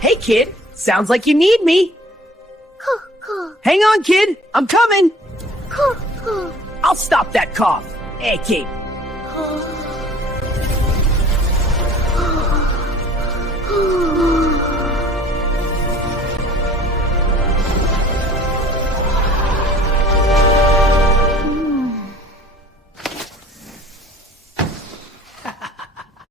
Hey, kid. Sounds like you need me. Hang on, kid. I'm coming. I'll stop that cough. Hey, kid.